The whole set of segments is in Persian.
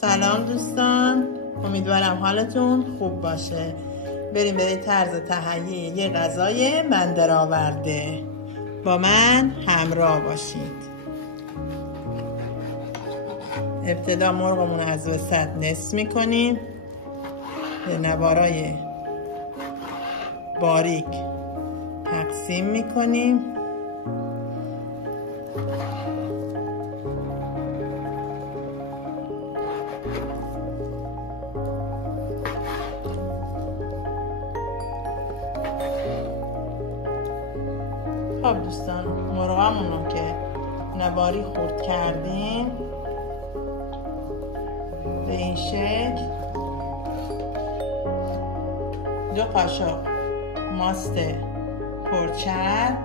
سلام دوستان، امیدوارم حالتون خوب باشه. بریم به طرز تهیه یه غذای من درآورده. با من همراه باشید. ابتدا مرغمون از وسط نصف میکنیم، به نوارای باریک تقسیم میکنیم. خب دوستان، مرغامون رو که نواری خورد کردیم به این شکل 2 قاشق ماست پرچرب،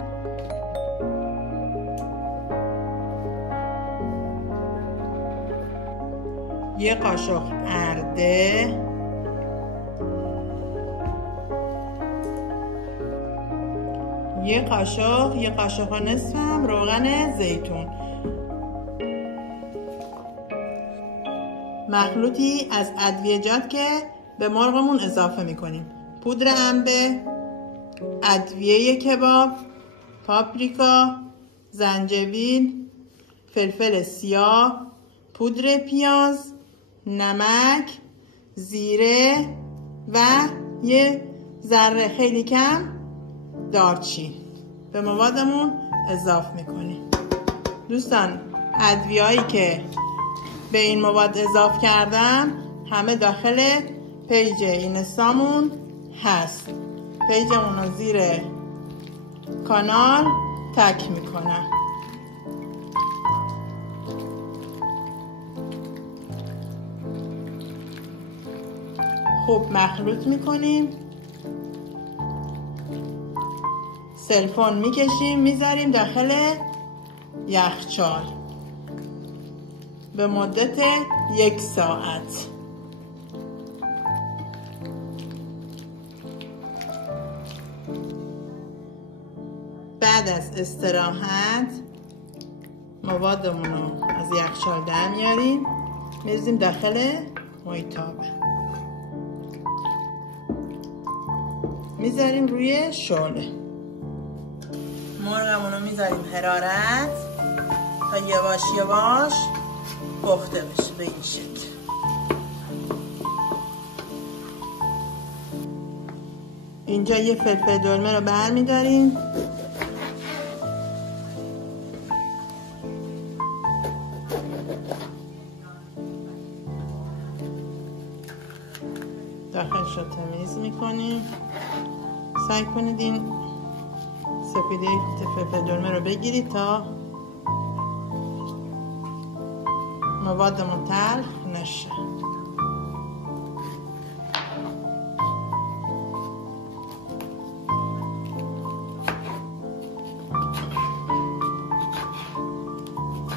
1 قاشق ارده، 1 قاشق و نصف هم روغن زیتون. مخلوطی از ادویه‌جات که به مرغمون اضافه میکنیم: پودر انبه، ادویه کباب، پاپریکا، زنجبیل، فلفل سیاه، پودر پیاز، نمک، زیره و یه ذره خیلی کم دارچین به موادمون اضافه میکنیم. دوستان، ادویه‌هایی که به این مواد اضافه کردم همه داخل پیج اینستامون هست. پیجمون رو زیر کانال تک میکنم. خوب مخلوط میکنیم، سلفون میکشیم، میذاریم داخل یخچال به مدت 1 ساعت. بعد از استراحت موادمون رو از یخچال در میاریم، میذاریم داخل مایتابه، میذاریم روی شعله. مرغمون رو میذاریم حرارت تا یواش یواش پخته بشه به این شکل. اینجا یه فلفل دلمه رو برمیداریم، داخلش رو تمیز میکنیم. سعی کنید این سفیده فلفل دلمه رو بگیرید تا موادمون تلخ نشه.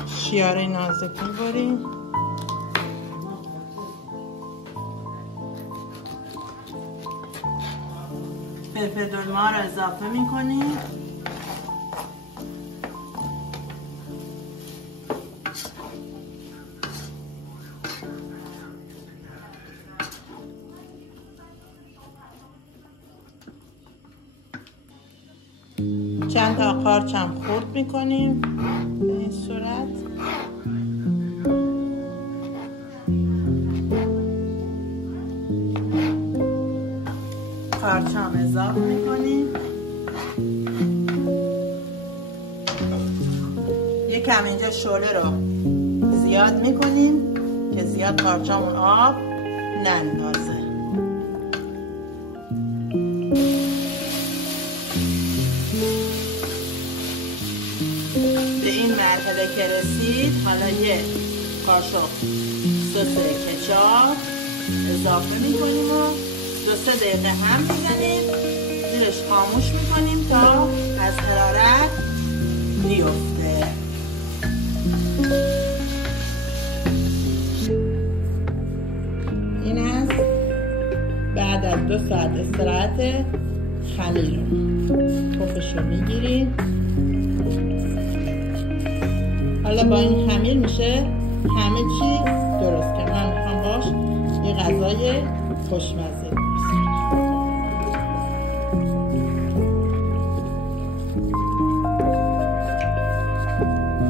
شیاره نازک می‌بریم. فلفل دلمه رو اضافه می‌کنیم. چند تا قارچ هم خرد میکنیم به این صورت. قارچ هم اضافه میکنیم. یکم اینجا شعله رو زیاد میکنیم که زیاد قارچامون آب نندازه. به این مرحله که رسید، حالا 1 قاشق سس کچاپ اضافه میکنیم و 2-3 دقیقه هم میزنیم، زیرش خاموش میکنیم تا از حرارت بیفته. این است بعد از 2 ساعت استراحت خمیر. پفش رو میگیریم. حالا با این خمیر میشه همه چی درست کرد. من میخوام باش یه غذای خوشمزه درست کنم.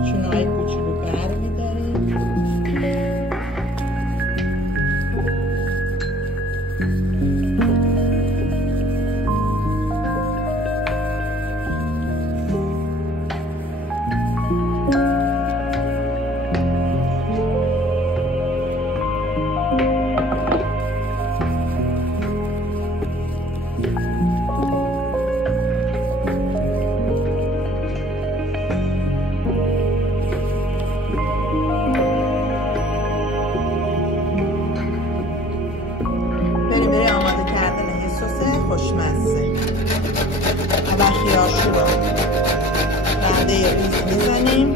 چونهای کوچولو بر میداریم. برای آماده کردن یه سس خوشمزه. اول خیارشو رو رنده ریز میزنیم.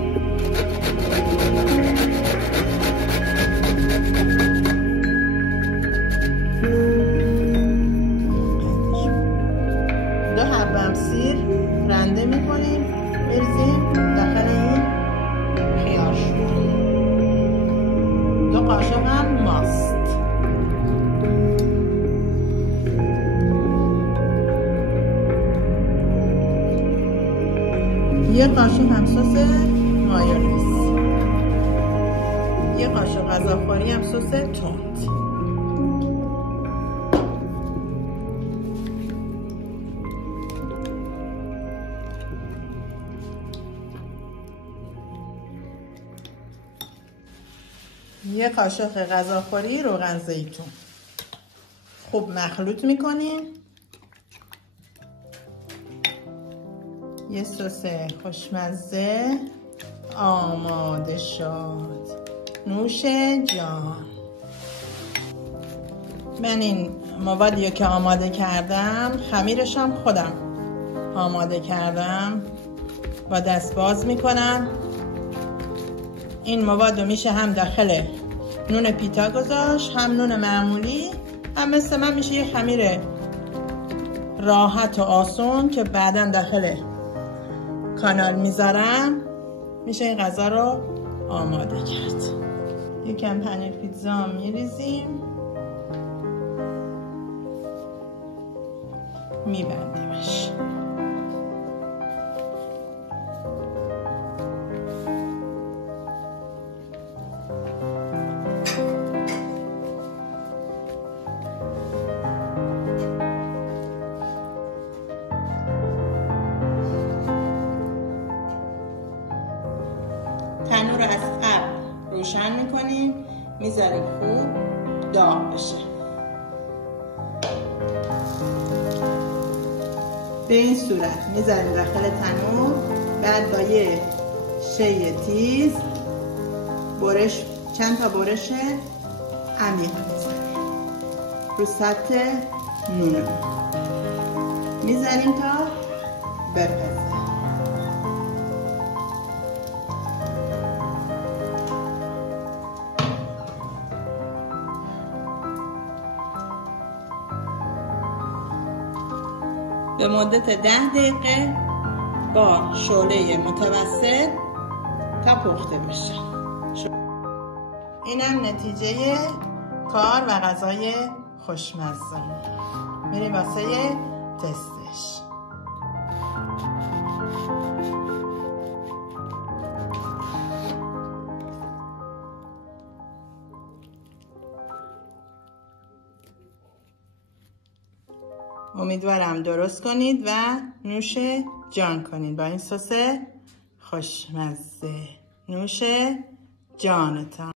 دو حبه سیر رنده میکنیم میریزیم داخل این خیارشو. دو قاشق هم ماست. یه قاشق هم سس مایونز. یه قاشق غذاخوری هم سس تند. یه قاشق غذاخوری روغن زیتون. خوب مخلوط میکنیم. یه سس خوشمزه آماده شد. نوش جان. من این موادی که آماده کردم خمیرش هم خودم آماده کردم. با دست باز میکنم. این مواد رو میشه هم داخل نون پیتا گذاشت، هم نون معمولی، هم مثل من میشه یه خمیر راحت و آسون که بعدا داخل کانال میذارم. میشه این غذا رو آماده کرد. یکم پنیر پیتزا میریزیم، میبندیمش. تنور رو از قبل روشن میکنیم، میذاریم خوب داغ بشه. به این صورت میذاریم داخل تنور. بعد با یه شی تیز برش، چند تا برش عمیق میذاریم رو سطح نون، میذاریم تا بپزه. به مدت 10 دقیقه با شعله متوسط تا پخته بشه. اینم نتیجه کار و غذای خوشمزه. میریم واسه تستش. امیدوارم درست کنید و نوش جان کنید با این سس خوشمزه. نوش جانتان.